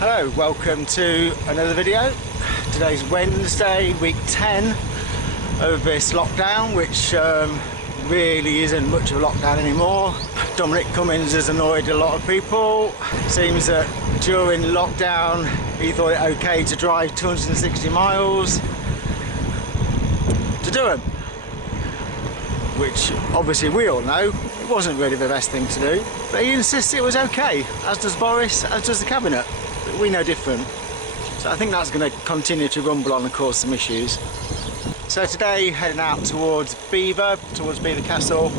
Hello, welcome to another video. Today's Wednesday, week 10 of this lockdown, which really isn't much of a lockdown anymore. Dominic Cummings has annoyed a lot of people. Seems that during lockdown he thought it okay to drive 260 miles to Durham, which obviously we all know it wasn't really the best thing to do, but he insists it was okay, as does Boris, as does the cabinet. But we know different, so I think that's going to continue to rumble on and cause some issues. So today heading out towards Beaver Castle.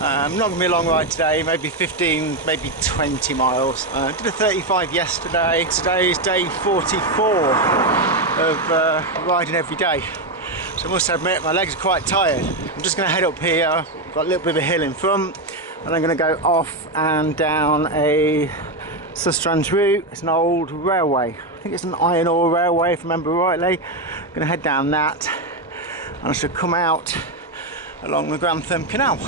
Not going to be a long ride today, maybe 15, maybe 20 miles. Did a 35 yesterday. Today is day 44 of riding every day. So I must admit my legs are quite tired. I'm just going to head up here, got a little bit of a hill in front, and I'm going to go off and down a Sustrans route. It's an old railway. I think it's an iron ore railway if I remember rightly. I'm going to head down that and I should come out along the Grantham Canal.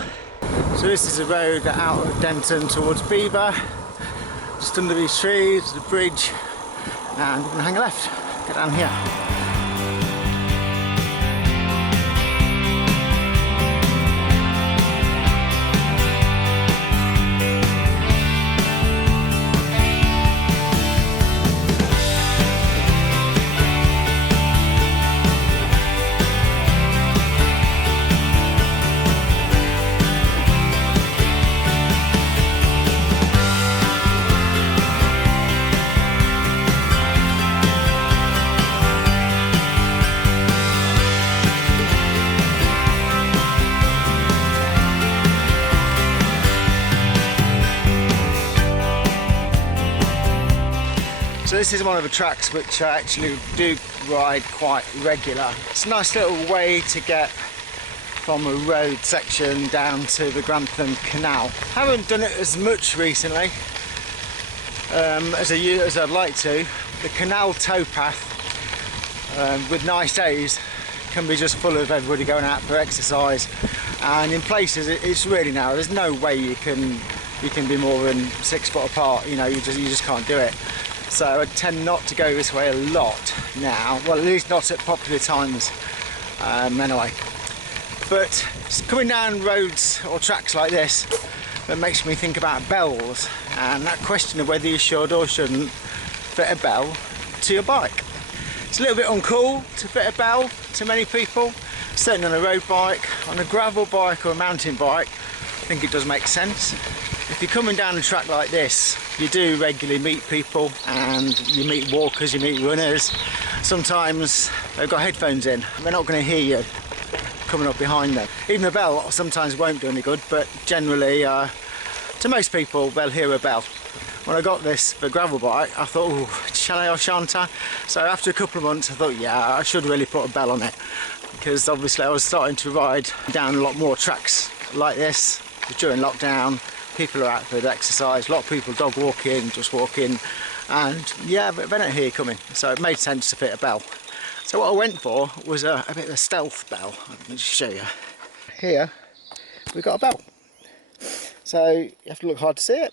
So this is a road out of Denton towards Beaver. Just under these trees, the bridge, and we're going to hang a left, get down here. So this is one of the tracks which I actually do ride quite regular. It's a nice little way to get from a road section down to the Grantham Canal. Haven't done it as much recently as I'd like to. The canal towpath with nice days can be just full of everybody going out for exercise, and in places it's really narrow. There's no way you can be more than 6 foot apart. You know, you just can't do it. So I tend not to go this way a lot now, well at least not at popular times anyway. But coming down roads or tracks like this, that makes me think about bells and that question of whether you should or shouldn't fit a bell to your bike. It's a little bit uncool to fit a bell to many people, certainly on a road bike. On a gravel bike or a mountain bike, I think it does make sense. If you're coming down a track like this, you do regularly meet people, and you meet walkers, you meet runners. Sometimes they've got headphones in, and they're not going to hear you coming up behind them. Even a bell sometimes won't do any good, but generally, to most people, they'll hear a bell. When I got this for gravel bike, I thought, oh, shall I or shan't I? So after a couple of months, I thought, yeah, I should really put a bell on it, because obviously I was starting to ride down a lot more tracks like this during lockdown. People are out for the exercise, a lot of people dog walking, just walking, and yeah, but they don't hear you coming, so it made sense to fit a bell. So what I went for was a bit of a stealth bell. Let me just show you. Here we've got a bell, so you have to look hard to see it.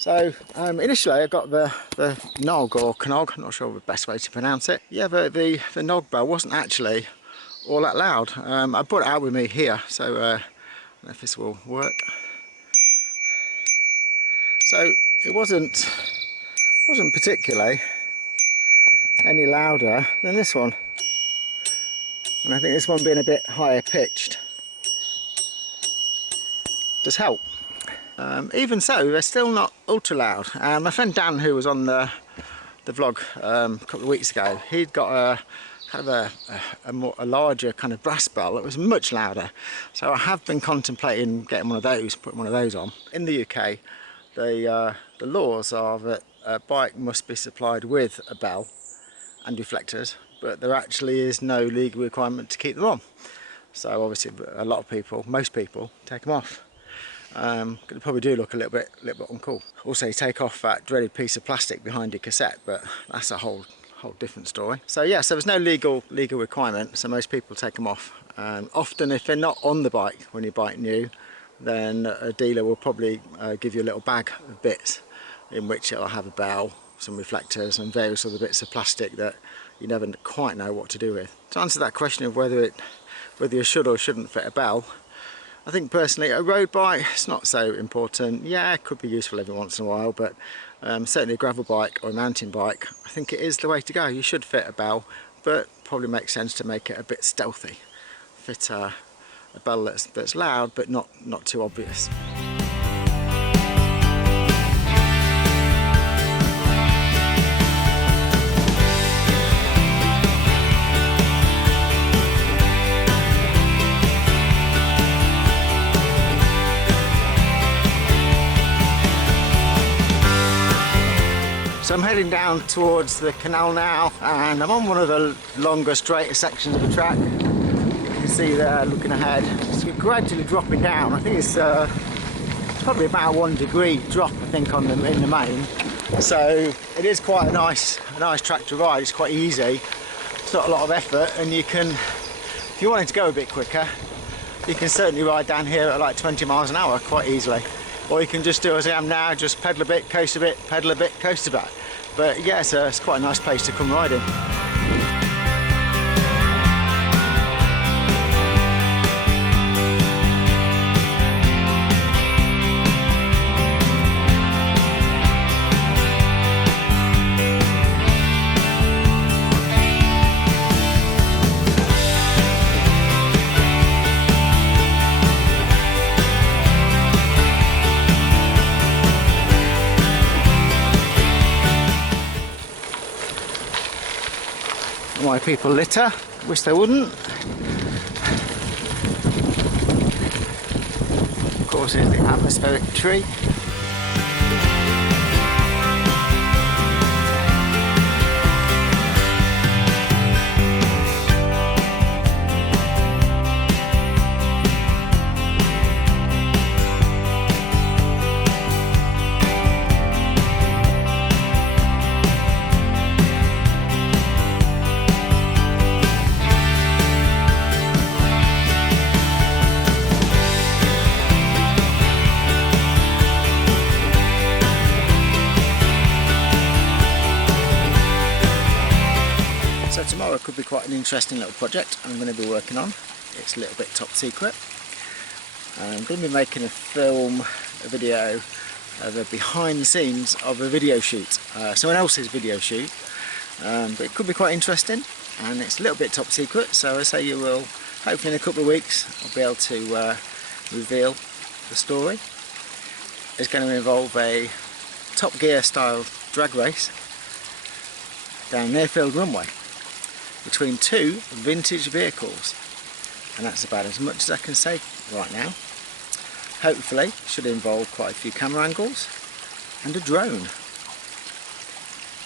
So initially I got the Knog or Knog, I'm not sure the best way to pronounce it. Yeah, the Knog bell wasn't actually all that loud. I brought it out with me here, so I don't know if this will work. So it wasn't particularly any louder than this one, and I think this one being a bit higher pitched does help. Even so, they're still not ultra loud. My friend Dan, who was on the vlog a couple of weeks ago, he'd got a kind of a larger kind of brass bell that was much louder. So I have been contemplating getting one of those, putting one of those on. In the UK, the laws are that a bike must be supplied with a bell and reflectors, but there actually is no legal requirement to keep them on. So obviously a lot of people, most people, take them off. Could probably do look a little bit uncool. Also, you take off that dreaded piece of plastic behind your cassette, but that's a whole different story. So yeah, so there's no legal requirement, so most people take them off. Often if they're not on the bike when your bike new, then a dealer will probably give you a little bag of bits in which it'll have a bell, some reflectors and various other bits of plastic that you never quite know what to do with. To answer that question of whether you should or shouldn't fit a bell, I think personally a road bike, it's not so important. Yeah, it could be useful every once in a while, but certainly a gravel bike or a mountain bike, I think it is the way to go. You should fit a bell, but probably makes sense to make it a bit stealthy. Fit a bell that's loud but not too obvious. So I'm heading down towards the canal now, and I'm on one of the longer, straighter sections of the track. You can see there, looking ahead, it's gradually dropping down. I think it's probably about a 1 degree drop, I think, in the main. So it is quite a nice track to ride. It's quite easy. It's not a lot of effort, and you can, if you wanted to go a bit quicker, you can certainly ride down here at like 20 miles an hour quite easily. Or you can just do as I am now, just pedal a bit, coast a bit, pedal a bit, coast a bit. But yeah, it's quite a nice place to come riding. Why people litter, wish they wouldn't. Of course, there's the atmospheric tree. So tomorrow could be quite an interesting little project I'm going to be working on. It's a little bit top secret. I'm going to be making a video of a behind the scenes of a video shoot, someone else's video shoot, but it could be quite interesting, and it's a little bit top secret, so I say you will, hopefully in a couple of weeks I'll be able to reveal the story. It's going to involve a Top Gear style drag race down Nearfield Runway between two vintage vehicles, and that's about as much as I can say right now. Hopefully it should involve quite a few camera angles and a drone.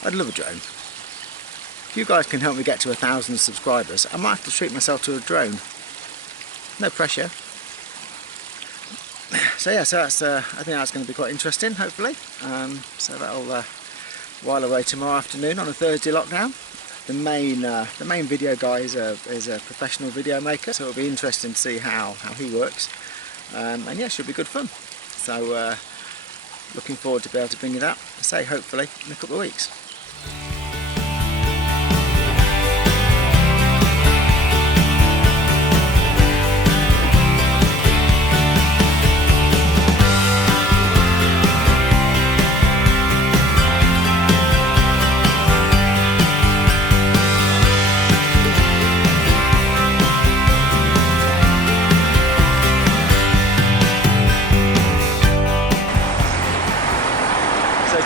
I'd love a drone. If you guys can help me get to 1,000 subscribers, I might have to treat myself to a drone. No pressure. So yeah, I think that's going to be quite interesting, hopefully. So that'll while away tomorrow afternoon on a Thursday lockdown. The main video guy is a professional video maker, so it'll be interesting to see how he works. And yeah, it should be good fun. So looking forward to be able to bring you that, I say hopefully in a couple of weeks.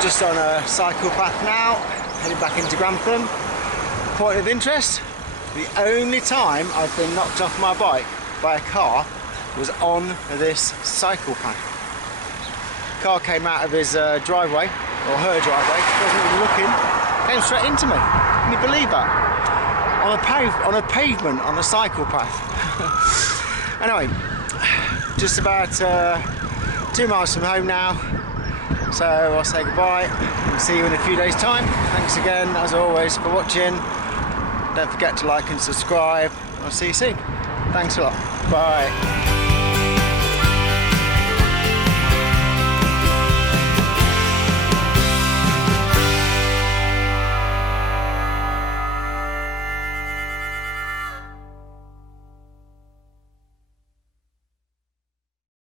Just on a cycle path now, heading back into Grantham. Point of interest, the only time I've been knocked off my bike by a car was on this cycle path. The car came out of his driveway, or her driveway, wasn't even looking, came straight into me. Can you believe that? On a pavement, on a cycle path. Anyway, just about 2 miles from home now. So I'll say goodbye and see you in a few days' time. Thanks again, as always, for watching. Don't forget to like and subscribe. I'll see you soon. Thanks a lot. Bye.